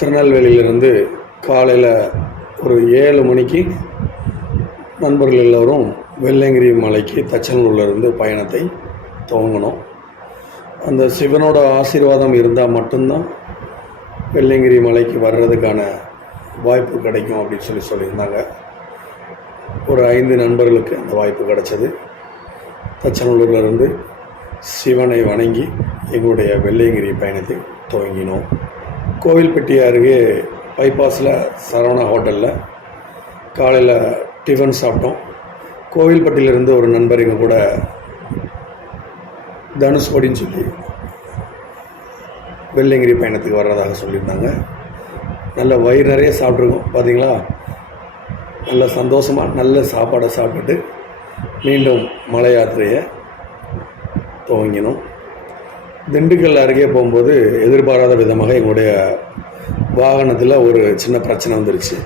திருநெல்வேலியிலிருந்து காலையில் ஒரு 7 மணிக்கு நண்பர்கள் எல்லோரும் வெள்ளையங்கிரி மலைக்கு தச்சனூர்லேருந்து பயணத்தை துவங்கினோம். அந்த சிவனோட ஆசீர்வாதம் இருந்தால் மட்டும்தான் வெள்ளையங்கிரி மலைக்கு வர்றதுக்கான வாய்ப்பு கிடைக்கும் அப்படின்னு சொல்லியிருந்தாங்க. ஒரு 5 நண்பர்களுக்கு அந்த வாய்ப்பு கிடைச்சது. தச்சனூர்லேருந்து சிவனை வணங்கி எங்களுடைய வெள்ளையங்கிரி பயணத்தை துவங்கினோம். கோவில்பட்டி அருகே பைபாஸில் சரவணா ஹோட்டலில் காலையில் டிஃபன் சாப்பிட்டோம். கோவில்பட்டியிலிருந்து ஒரு நண்பர் எங்கள் கூட தனுஷ்கோடின்னு சொல்லி வெள்ளையங்கிரி பயணத்துக்கு வர்றதாக சொல்லியிருந்தாங்க. நல்ல வயிறு நிறைய சாப்பிட்ருக்கோம். பார்த்திங்களா, நல்ல சந்தோஷமாக நல்ல சாப்பாடை சாப்பிட்டுட்டு மீண்டும் மலை யாத்திரையை துவங்கினோம். திண்டுக்கல் அருகே போகும்போது எதிர்பாராத விதமாக எங்களுடைய வாகனத்தில் ஒரு சின்ன பிரச்சனை வந்துருச்சு.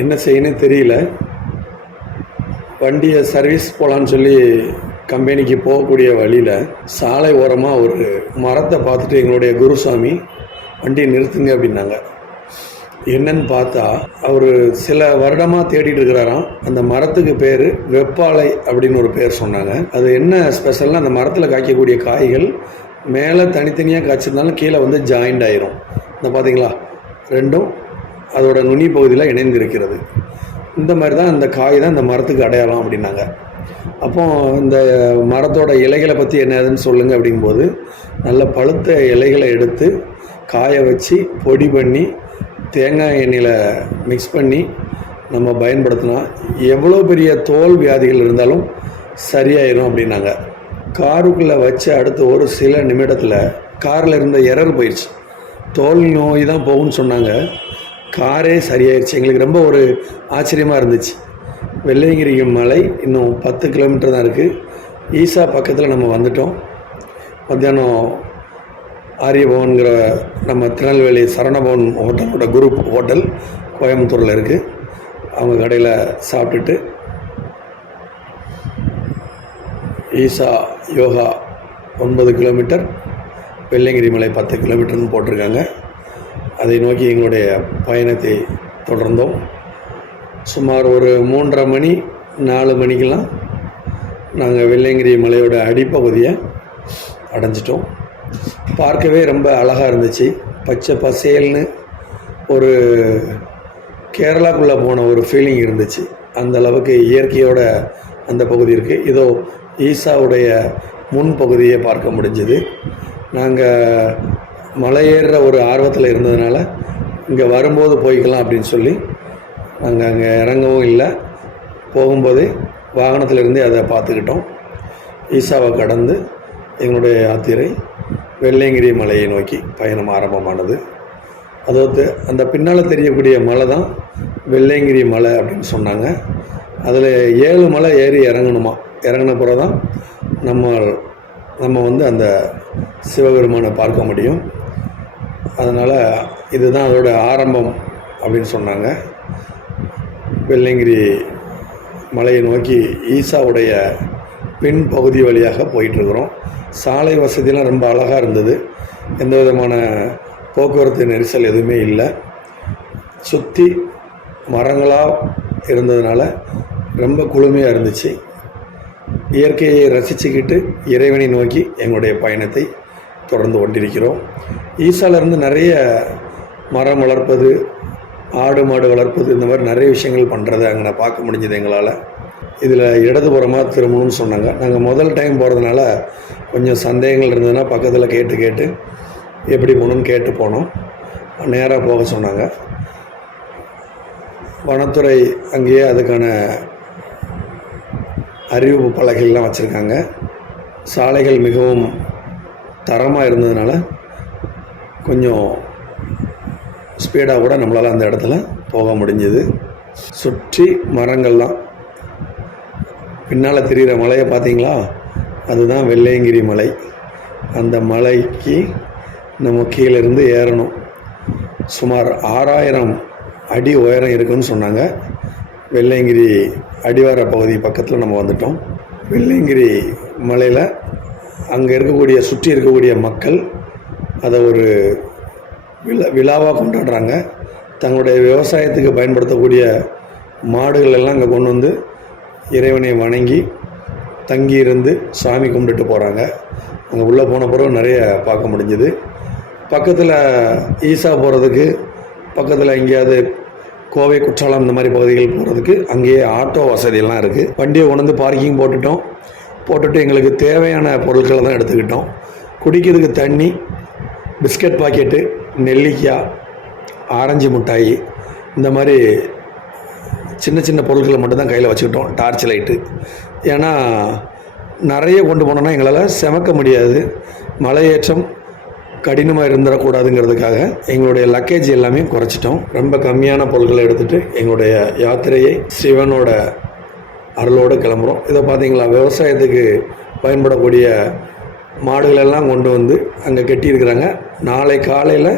என்ன செய்யணும்னு தெரியல. வண்டியை சர்வீஸ் போகலான்னு சொல்லி கம்பெனிக்கு போகக்கூடிய வழியில் சாலை ஓரமாக ஒரு மரத்தை பார்த்துட்டு எங்களுடைய குருசாமி வண்டியை நிறுத்துங்க அப்படின்னாங்க. என்னன்னு பார்த்தா அவர் சில வருடமாக தேடிட்டு இருக்கிறாராம். அந்த மரத்துக்கு பேர் வெப்பாலை அப்படின்னு ஒரு பேர் சொன்னாங்க. அது என்ன ஸ்பெஷல்னால், அந்த மரத்தில் காய்க்கக்கூடிய காய்கள் மேலே தனித்தனியாக காய்ச்சிருந்தாலும் கீழே வந்து ஜாயிண்ட் ஆயிரும். இந்த பார்த்தீங்களா, ரெண்டும் அதோட நுனி பகுதியில் இணைந்திருக்கிறது. இந்த மாதிரி தான் அந்த காய் தான் இந்த மரத்துக்கு அடையாளம் அப்படின்னாங்க. அப்போ இந்த மரத்தோட இலைகளை பற்றி என்னதுன்னு சொல்லுங்கள் அப்படிங்கும்போது, நல்ல பழுத்த இலைகளை எடுத்து காய வச்சு பொடி பண்ணி தேங்காய் எண்ணெயில் மிக்ஸ் பண்ணி நம்ம பயன்படுத்தினா எவ்வளோ பெரிய தோல் வியாதிகள் இருந்தாலும் சரியாயிடும் அப்படின்னாங்க. காருக்குள்ளே வச்சு அடுத்த ஒரு சில நிமிடத்தில் காரில் இருந்த எரர் போயிடுச்சு. தோல் நோய் தான் போகும்னு சொன்னாங்க. காரே சரியாயிடுச்சு. எங்களுக்கு ரொம்ப ஒரு ஆச்சரியமாக இருந்துச்சு. வெள்ளையங்கிரி மலை இன்னும் 10 கிலோமீட்டர் தான் இருக்குது. ஈசா பக்கத்தில் நம்ம வந்துட்டோம். மத்தியானம் ஆரியபவன்கிற நம்ம திருநெல்வேலி சரவணபவன் ஹோட்டலோட குரூப் ஹோட்டல் கோயம்புத்தூரில் இருக்குது. அவங்க கடையில் சாப்பிட்டுட்டு ஈசா யோகா 9 கிலோமீட்டர், வெள்ளையங்கிரி மலை 10 கிலோமீட்டர்னு போட்டிருக்காங்க. அதை நோக்கி எங்களுடைய பயணத்தை தொடர்ந்தோம். சுமார் ஒரு 3:30 மணி 4 மணிக்கெல்லாம் நாங்கள் வெள்ளையங்கிரி மலையோட அடிப்பகுதியை அடைஞ்சிட்டோம். பார்க்கவே ரொம்ப அழகாக இருந்துச்சு. பச்சை பசேல்னு ஒரு கேரளாக்குள்ளே போன ஒரு ஃபீலிங் இருந்துச்சு. அந்த அளவுக்கு இயற்கையோட அந்த பகுதி இருக்குது. இதோ ஈசாவுடைய முன்பகுதியை பார்க்க முடிஞ்சுது. நாங்கள் மலையேறுற ஒரு ஆர்வத்தில் இருந்ததுனால இங்கே வரும்போது போய்க்கலாம் அப்படின்னு சொல்லி நாங்கள் அங்கே இறங்கவும் இல்லை. போகும்போதே வாகனத்திலிருந்தே அதை பார்த்துக்கிட்டோம். ஈசாவை கடந்து எங்களுடைய யாத்திரை வெள்ளையங்கிரி மலையை நோக்கி பயணம் ஆரம்பமானது. அதாவது அந்த பின்னால் தெரியக்கூடிய மலை தான் வெள்ளையங்கிரி மலை அப்படின்னு சொன்னாங்க. அதில் 7 மலை ஏறி இறங்கணுமா. இறங்கின பிறகு தான் நம்ம வந்து அந்த சிவபெருமானை பார்க்க முடியும். அதனால் இதுதான் அதோட ஆரம்பம் அப்படின்னு சொன்னாங்க. வெள்ளையங்கிரி மலையை நோக்கி ஈசாவுடைய பின் பகுதி வழியாக போயிட்டுருக்குறோம். சாலை வசதியெலாம் ரொம்ப அழகாக இருந்தது. எந்த விதமான போக்குவரத்து நெரிசல் எதுவுமே இல்லை. சுற்றி மரங்களாக இருந்ததுனால ரொம்ப குளுமையாக இருந்துச்சு. இயற்கையை ரசிச்சுக்கிட்டு இறைவனை நோக்கி எங்களுடைய பயணத்தை தொடர்ந்து கொண்டிருக்கிறோம். ஈசாவிலேருந்து நிறைய மரம் வளர்ப்பது, ஆடு மாடு வளர்ப்பது, இந்த மாதிரி நிறைய விஷயங்கள் பண்ணுறதை அங்கே நான் பார்க்க முடிஞ்சது எங்களால். இதில் இடதுபுறமாக திரும்பணும்னு சொன்னாங்க. நாங்கள் முதல் டைம் போகிறதுனால கொஞ்சம் சந்தேகங்கள் இருந்ததுன்னா பக்கத்தில் கேட்டு எப்படி போகணுன்னு கேட்டு போனோம். நேராக போக சொன்னாங்க. வனத்துறை அங்கேயே அதுக்கான அறிவிப்பு பலகைகள்லாம் வச்சுருக்காங்க. சாலைகள் மிகவும் தரமாக இருந்ததுனால கொஞ்சம் ஸ்பீடாக கூட நம்மளால் அந்த இடத்துல போக முடிஞ்சது. சுற்றி மரங்கள்லாம். பின்னால் தெரிகிற மலையை பார்த்தீங்களா, அதுதான் வெள்ளையங்கிரி மலை. அந்த மலைக்கு நம்ம கீழேருந்து ஏறணும். சுமார் 6000 அடி உயரம் இருக்குன்னு சொன்னாங்க. வெள்ளையங்கிரி அடிவார பகுதி பக்கத்தில் நம்ம வந்துட்டோம். வெள்ளையங்கிரி மலையில் அங்கே இருக்கக்கூடிய சுற்றி இருக்கக்கூடிய மக்கள் அதை ஒரு விழாவாக கொண்டாடுறாங்க. தங்களுடைய விவசாயத்துக்கு பயன்படுத்தக்கூடிய மாடுகள் எல்லாம் இங்கே கொண்டு வந்து இறைவனை வணங்கி தங்கியிருந்து சாமி கும்பிட்டுட்டு போகிறாங்க. அங்கே உள்ளே போன பிறகு நிறைய பார்க்க முடிஞ்சுது. பக்கத்தில் ஈசா போகிறதுக்கு, பக்கத்தில் எங்கேயாவது கோவை, குற்றாலம் இந்த மாதிரி பகுதிகள் போகிறதுக்கு அங்கேயே ஆட்டோ வசதியெல்லாம் இருக்குது. வண்டியை கொண்டு பார்க்கிங் போட்டுட்டு எங்களுக்கு தேவையான பொருட்களை தான் எடுத்துக்கிட்டோம். குடிக்கிறதுக்கு தண்ணி, பிஸ்கட் பாக்கெட்டு, நெல்லிக்காய், ஆரஞ்சு மிட்டாய், இந்த மாதிரி சின்ன சின்ன பொருட்களை மட்டும்தான் கையில் வச்சுக்கிட்டோம். டார்ச் லைட்டு, ஏன்னா நிறைய கொண்டு போனோன்னா எங்களால் சுமக்க முடியாது. மலையேற்றம் கடினமாக இருந்துடக்கூடாதுங்கிறதுக்காக எங்களுடைய லக்கேஜ் எல்லாமே குறைச்சிட்டோம். ரொம்ப கம்மியான பொருட்களை எடுத்துகிட்டு எங்களுடைய யாத்திரையை சிவனோட அருளோடு கிளம்புறோம். இதை பார்த்தீங்களா, விவசாயத்துக்கு பயன்படக்கூடிய மாடுகளெல்லாம் கொண்டு வந்து அங்கே கட்டியிருக்கிறாங்க. நாளை காலையில்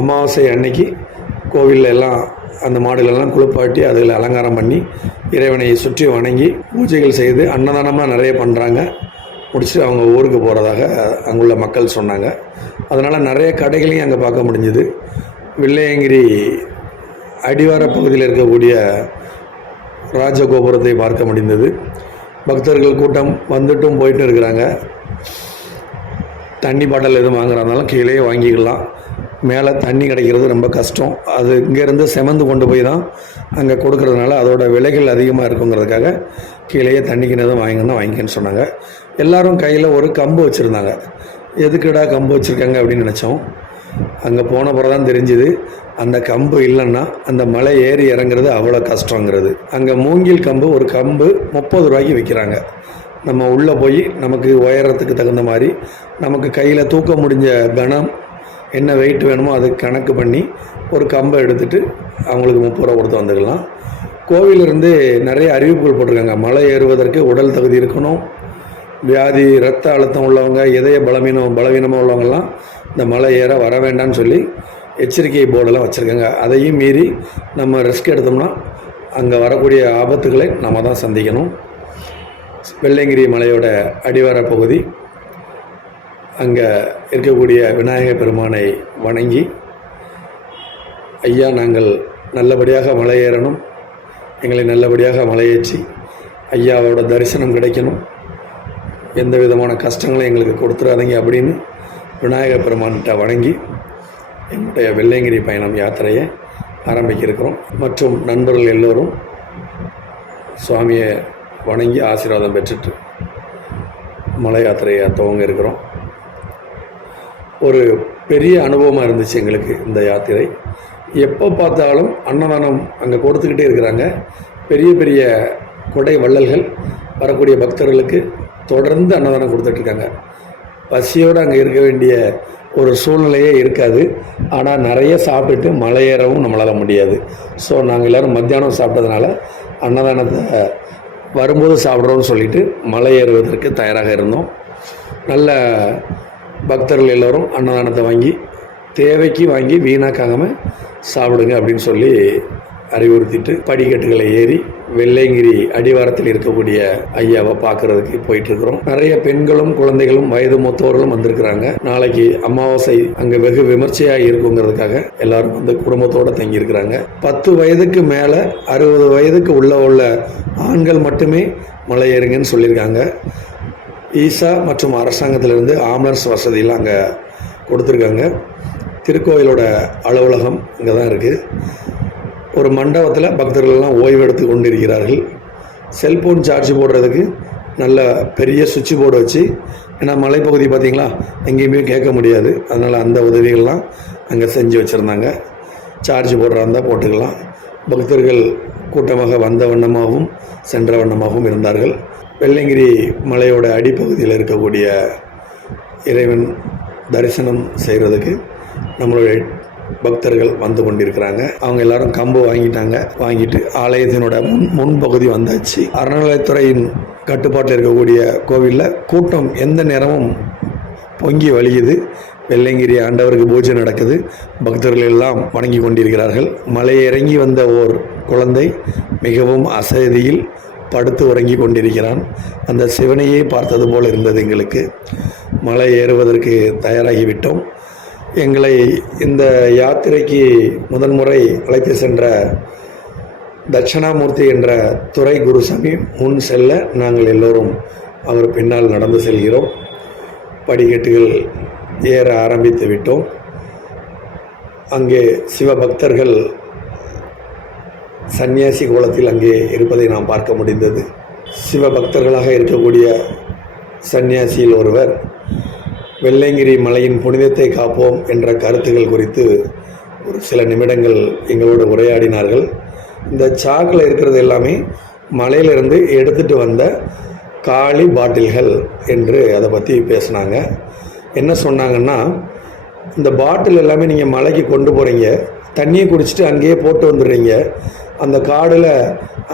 அமாவாசை அன்னைக்கு கோவிலில் எல்லாம் அந்த மாடுகளெல்லாம் குளிப்பாட்டி அதில் அலங்காரம் பண்ணி இறைவனை சுற்றி வணங்கி பூஜைகள் செய்து அன்னதானமாக நிறைய பண்ணுறாங்க. முடிச்சுட்டு அவங்க ஊருக்கு போகிறதாக அங்குள்ள மக்கள் சொன்னாங்க. அதனால் நிறைய கடைகளையும் அங்கே பார்க்க முடிஞ்சுது. வெள்ளையங்கிரி அடிவார பகுதியில் இருக்கக்கூடிய ராஜகோபுரத்தை பார்க்க முடிந்தது. பக்தர்கள் கூட்டம் வந்துட்டும் போயிட்டு இருக்கிறாங்க. தண்ணி பாட்டில் எதுவும் வாங்குறதுனாலும் கீழே வாங்கிக்கலாம். மேலே தண்ணி கிடைக்கிறது ரொம்ப கஷ்டம். அது இங்கேருந்து செமந்து கொண்டு போய் தான் அங்கே கொடுக்கறதுனால அதோட விலைகள் அதிகமாக இருக்குங்கிறதுக்காக கீழேயே தண்ணிக்கு எதுவும் வாங்கிக்கன்னு சொன்னாங்க. எல்லோரும் கையில் ஒரு கம்பு வச்சுருந்தாங்க. எதுக்குடா கம்பு வச்சுருக்காங்க அப்படின்னு நினச்சோம். அங்கே போன பிறகு தான் தெரிஞ்சுது, அந்த கம்பு இல்லைன்னா அந்த மலை ஏறி இறங்குறது அவ்வளோ கஷ்டங்கிறது. அங்கே மூங்கில் கம்பு, ஒரு கம்பு 30 ரூபாய்க்கு விற்கிறாங்க. நம்ம உள்ளே போய் நமக்கு உயரத்துக்கு தகுந்த மாதிரி நமக்கு கையில் தூக்க முடிஞ்ச கனம் என்ன வெயிட் வேணுமோ அதுக்கு கணக்கு பண்ணி ஒரு கம்பை எடுத்துகிட்டு அவங்களுக்கு 30 ரூபா கொடுத்து வந்துக்கலாம். கோவிலிருந்து நிறைய அறிவிப்புகள் போட்டிருக்காங்க. மலை ஏறுவதற்கு உடல் தகுதி இருக்கணும், வியாதி, இரத்த அழுத்தம் உள்ளவங்க, இதய பலவீனமாக உள்ளவங்கெல்லாம் இந்த மலை ஏற வர வேண்டாம்னு சொல்லி எச்சரிக்கை போர்டெல்லாம் வச்சுருக்காங்க. அதையும் மீறி நம்ம ரிஸ்க் எடுத்தோம்னா அங்கே வரக்கூடிய ஆபத்துக்களை நம்ம தான் சந்திக்கணும். வெள்ளையங்கிரி மலையோட அடிவார பகுதி, அங்கே இருக்கக்கூடிய விநாயகர் பெருமானை வணங்கி, ஐயா நாங்கள் நல்லபடியாக மலை ஏறணும், எங்களை நல்லபடியாக மலையேற்றி ஐயாவோட தரிசனம் கிடைக்கணும், எந்த விதமான கஷ்டங்களும் எங்களுக்கு கொடுத்துடாதீங்க அப்படின்னு விநாயகர் பெருமான்கிட்ட வணங்கி என்னுடைய வெள்ளையங்கிரி பயணம் யாத்திரையை ஆரம்பிக்க இருக்கிறோம். மற்றும் நண்பர்கள் எல்லோரும் சுவாமியை வணங்கி ஆசீர்வாதம் பெற்றுட்டு மலை யாத்திரையை துவங்க இருக்கிறோம். ஒரு பெரிய அனுபவமாக இருந்துச்சு எங்களுக்கு இந்த யாத்திரை. எப்போ பார்த்தாலும் அன்னதானம் அங்கே கொடுத்துக்கிட்டே இருக்கிறாங்க. பெரிய பெரிய கொடை வள்ளல்கள் வரக்கூடிய பக்தர்களுக்கு தொடர்ந்து அன்னதானம் கொடுத்துட்ருக்காங்க. பசியோடு அங்கே இருக்க வேண்டிய ஒரு சூழ்நிலையே இருக்காது. ஆனால் நிறைய சாப்பிட்டுட்டு மலை ஏறவும் நம்மளால் முடியாது. ஸோ நாங்கள் எல்லோரும் மத்தியானம் சாப்பிட்டதுனால அன்னதானத்தை வரும்போது சாப்பிட்றோன்னு சொல்லிவிட்டு மலை ஏறுவதற்கு தயாராக இருந்தோம். நல்ல பக்தர்கள் எல்லோரும் அன்னதானத்தை வாங்கி தேவைக்கு வாங்கி வீணாக்காமல் சாப்பிடுங்க அப்படின்னு சொல்லி அறிவுறுத்திட்டு படிக்கட்டுகளை ஏறி வெள்ளையங்கிரி அடிவாரத்தில் இருக்கக்கூடிய ஐயாவை பார்க்கறதுக்கு போயிட்டுருக்குறோம். நிறைய பெண்களும் குழந்தைகளும் வயது மூத்தவர்களும் வந்திருக்கிறாங்க. நாளைக்கு அமாவாசை அங்கே வெகு விமர்சையாக இருக்குங்கிறதுக்காக எல்லாரும் வந்து குடும்பத்தோடு தங்கியிருக்கிறாங்க. 10 வயதுக்கு மேலே 60 வயதுக்கு உள்ள ஆண்கள் மட்டுமே மலை ஏறுங்கன்னு சொல்லியிருக்காங்க. ஈசா மற்றும் அரசாங்கத்திலிருந்து ஆம்புலன்ஸ் வசதியெல்லாம் அங்கே கொடுத்துருக்காங்க. திருக்கோயிலோட அலுவலகம் இங்கே தான் இருக்குது. ஒரு மண்டபத்தில் பக்தர்கள்லாம் ஓய்வு எடுத்து கொண்டு இருக்கிறார்கள். செல்ஃபோன் சார்ஜ் போடுறதுக்கு நல்ல பெரிய சுவிட்ச் போர்டு வச்சு, ஏன்னா மலைப்பகுதி பார்த்திங்களா எங்கேயுமே கேட்க முடியாது, அதனால் அந்த உதவிகள்லாம் அங்கே செஞ்சு வச்சுருந்தாங்க. சார்ஜ் போடுறா இருந்தால் போட்டுக்கலாம். பக்தர்கள் கூட்டமாக வந்த வண்ணமாகவும் சென்ற வண்ணமாகவும் இருந்தார்கள். வெள்ளையங்கிரி மலையோட அடிப்பகுதியில் இருக்கக்கூடிய இறைவன் தரிசனம் செய்கிறதுக்கு நம்மளுடைய பக்தர்கள் வந்து கொண்டிருக்கிறாங்க. அவங்க எல்லாரும் கம்பு வாங்கிட்டு ஆலயத்தினோட முன்பகுதி வந்தாச்சு. அறநிலையத்துறையின் கட்டுப்பாட்டில் இருக்கக்கூடிய கோவிலில் கூட்டம் எந்த நேரமும் பொங்கி வழியுது. வெள்ளையங்கிரி ஆண்டவருக்கு பூஜை நடக்குது. பக்தர்கள் எல்லாம் வணங்கி கொண்டிருக்கிறார்கள். மலை இறங்கி வந்த ஓர் குழந்தை மிகவும் அசதியில் படுத்து உறங்கி கொண்டிருக்கிறான். அந்த சிவனையே பார்த்தது போல் இருந்தது எங்களுக்கு. மலை ஏறுவதற்கு தயாராகிவிட்டோம். எங்களை இந்த யாத்திரைக்கு முதன்முறை அழைத்து சென்ற தட்சணாமூர்த்தி என்ற துரை குருசாமி முன் செல்ல நாங்கள் எல்லோரும் அவர் பின்னால் நடந்து செல்கிறோம். படிக்கட்டுகள் ஏற ஆரம்பித்து விட்டோம். அங்கே சிவபக்தர்கள் சந்நியாசி கோலத்தில் அங்கே இருப்பதை நாம் பார்க்க முடிந்தது. சிவபக்தர்களாக இருக்கக்கூடிய சந்நியாசியில் ஒருவர் வெள்ளையங்கிரி மலையின் புனிதத்தை காப்போம் என்ற கருத்துக்கள் குறித்து ஒரு சில நிமிடங்கள் எங்களோடு உரையாடினார்கள். இந்த சாக்கில் இருக்கிறது எல்லாமே மலையிலிருந்து எடுத்துகிட்டு வந்த காலி பாட்டில்கள் என்று அதை பற்றி பேசினாங்க. என்ன சொன்னாங்கன்னா, இந்த பாட்டில் எல்லாமே நீங்கள் மலைக்கு கொண்டு போகிறீங்க, தண்ணியை குடிச்சிட்டு அங்கேயே போட்டு வந்துடுறீங்க. அந்த காடில்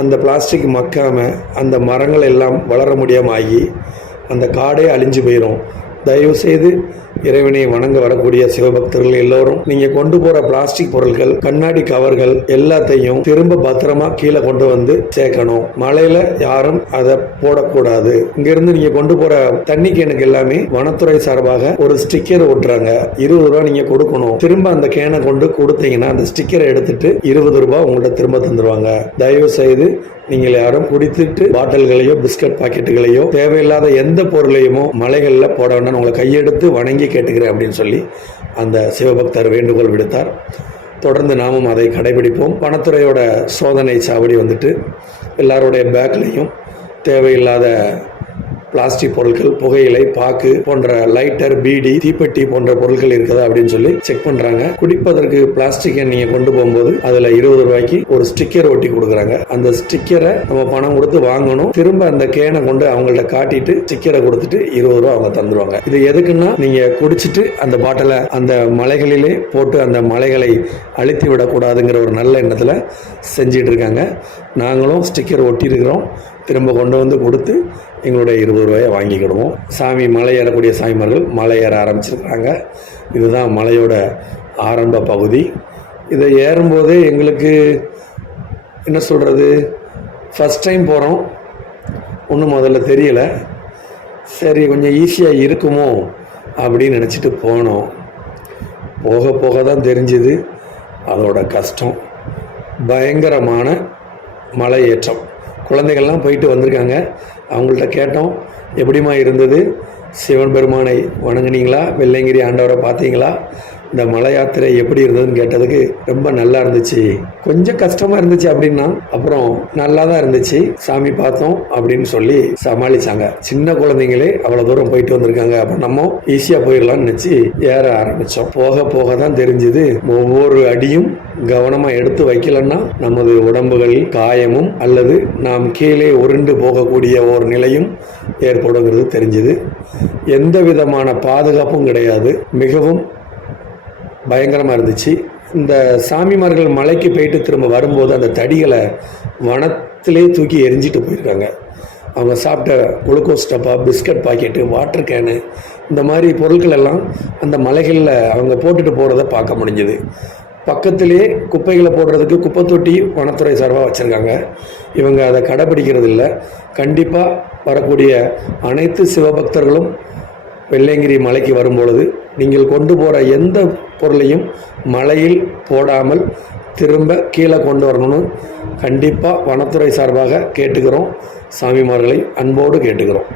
அந்த பிளாஸ்டிக் மக்காமல் அந்த மரங்கள் எல்லாம் வளர முடியாமல் ஆகி அந்த காடே அழிஞ்சு போயிடும். தயவுசெய்து இறைவனை வணங்க வரக்கூடிய சிவபக்தர்கள் எல்லோரும் நீங்கள் கொண்டு போகிற பிளாஸ்டிக் பொருட்கள், கண்ணாடி கவர்கள் எல்லாத்தையும் திரும்ப பத்திரமா கீழே கொண்டு வந்து சேர்க்கணும். மலையில் யாரும் அதை போடக்கூடாது. இங்கேருந்து நீங்கள் கொண்டு போகிற தண்ணி கேனுக்கு எல்லாமே வனத்துறை சார்பாக ஒரு ஸ்டிக்கர் ஒட்டுறாங்க. 20 ரூபா நீங்கள் கொடுக்கணும். திரும்ப அந்த கேனை கொண்டு கொடுத்தீங்கன்னா அந்த ஸ்டிக்கரை எடுத்துட்டு 20 ரூபா உங்கள்கிட்ட திரும்ப தந்துடுவாங்க. தயவு செய்து நீங்கள் யாரும் குடித்துட்டு பாட்டில்களையோ பிஸ்கட் பாக்கெட்டுகளையோ தேவையில்லாத எந்த பொருளையுமோ மலைகளில் போட வேண்டாம், உங்களை கையெடுத்து வணங்கி கேட்டுக்கிறேன் அப்படின்னு சொல்லி அந்த சிவபக்தர் வேண்டுகோள் விடுத்தார். தொடர்ந்து நாமும் அதை கடைபிடிப்போம். வனத்துறையோட சோதனை சாவடி வந்துட்டு எல்லாருடைய பேக்லேயும் தேவையில்லாத பிளாஸ்டிக் பொருட்கள், புகையிலை, பாக்கு போன்ற லைட்டர், பீடி, தீப்பெட்டி போன்ற பொருட்கள் இருக்குதா அப்படின்னு சொல்லி செக் பண்ணுறாங்க. குடிப்பதற்கு பிளாஸ்டிக்கை நீங்கள் கொண்டு போகும்போது அதில் 20 ரூபாய்க்கு ஒரு ஸ்டிக்கர் ஒட்டி கொடுக்குறாங்க. அந்த ஸ்டிக்கரை நம்ம பணம் கொடுத்து வாங்கணும். திரும்ப அந்த கேனை கொண்டு அவங்கள்ட்ட காட்டிட்டு ஸ்டிக்கரை கொடுத்துட்டு 20 ரூபா அவங்க தந்துடுவாங்க. இது எதுக்குன்னா, நீங்கள் குடிச்சிட்டு அந்த பாட்டிலை அந்த மலைகளிலே போட்டு அந்த மலைகளை அழித்து விடக்கூடாதுங்கிற ஒரு நல்ல எண்ணத்தில் செஞ்சிட்டு இருக்காங்க. நாங்களும் ஸ்டிக்கர் ஒட்டியிருக்கிறோம். திரும்ப கொண்டு வந்து கொடுத்து எங்களுடைய 20 ரூபாயை வாங்கிக்கிடுவோம். சாமி மலை ஏறக்கூடிய சாமிமார்கள் மலை ஏற ஆரம்பிச்சிருக்கிறாங்க. இதுதான் மலையோட ஆரம்ப பகுதி. இதை ஏறும்போதே எங்களுக்கு என்ன சொல்கிறது, ஃபஸ்ட் டைம் போகிறோம், ஒன்றும் முதல்ல தெரியலை. சரி கொஞ்சம் ஈஸியாக இருக்குமோ அப்படின்னு நினச்சிட்டு போனோம். போக போக தான் தெரிஞ்சுது அதோட கஷ்டம். பயங்கரமான மலை ஏற்றம். குழந்தைகள்லாம் போயிட்டு வந்திருக்காங்க. அவங்கள்ட்ட கேட்டோம், எப்படிமா இருந்தது, சிவன் பெருமானை வணங்குனீங்களா, வெள்ளையங்கிரி ஆண்டவரை பார்த்தீங்களா, இந்த மலை யாத்திரை எப்படி இருந்ததுன்னு கேட்டதுக்கு ரொம்ப நல்லா இருந்துச்சு, கொஞ்சம் கஷ்டமாக இருந்துச்சு அப்படின்னா, அப்புறம் நல்லா தான் இருந்துச்சு, சாமி பார்த்தோம் அப்படின்னு சொல்லி சமாளித்தாங்க. சின்ன குழந்தைங்களே அவ்வளோ தூரம் போயிட்டு வந்திருக்காங்க, அப்போ நம்ம ஈஸியாக போயிடலாம்னு நினச்சி ஏற ஆரம்பித்தோம். போக போக தான் தெரிஞ்சுது, ஒவ்வொரு அடியும் கவனமாக எடுத்து வைக்கலன்னா நமது உடம்புகளில் காயமும் அல்லது நாம் கீழே உருண்டு போகக்கூடிய ஒரு நிலையும் ஏற்படுங்கிறது தெரிஞ்சுது. எந்த விதமான பாதுகாப்பும் கிடையாது. மிகவும் பயங்கரமாக இருந்துச்சு. இந்த சாமிமார்கள் மலைக்கு போயிட்டு திரும்ப வரும்போது அந்த தடிகளை வனத்திலே தூக்கி எரிஞ்சிட்டு போயிருக்காங்க. அவங்க சாப்பிட்ட குளுக்கோஸ் டப்பா, பிஸ்கட் பாக்கெட்டு, வாட்டர் கேனு, இந்த மாதிரி பொருட்கள் எல்லாம் அந்த மலைகளில் அவங்க போட்டுட்டு போகிறத பார்க்க முடிஞ்சுது. பக்கத்திலே குப்பைகளை போடுறதுக்கு குப்பை தொட்டி வனத்துறை சார்பாக வச்சுருக்காங்க. இவங்க அதை கடைப்பிடிக்கிறது இல்லை. கண்டிப்பாக வரக்கூடிய அனைத்து சிவபக்தர்களும் வெள்ளையங்கிரி மலைக்கு வரும்பொழுது நீங்கள் கொண்டு போகிற எந்த பொருளையும் மலையில் போடாமல் திரும்ப கீழே கொண்டு வரணும்னு கண்டிப்பாக வனத்துறை சார்பாக கேட்டுக்கிறோம். சாமிமார்களை அன்போடு கேட்டுக்கிறோம்.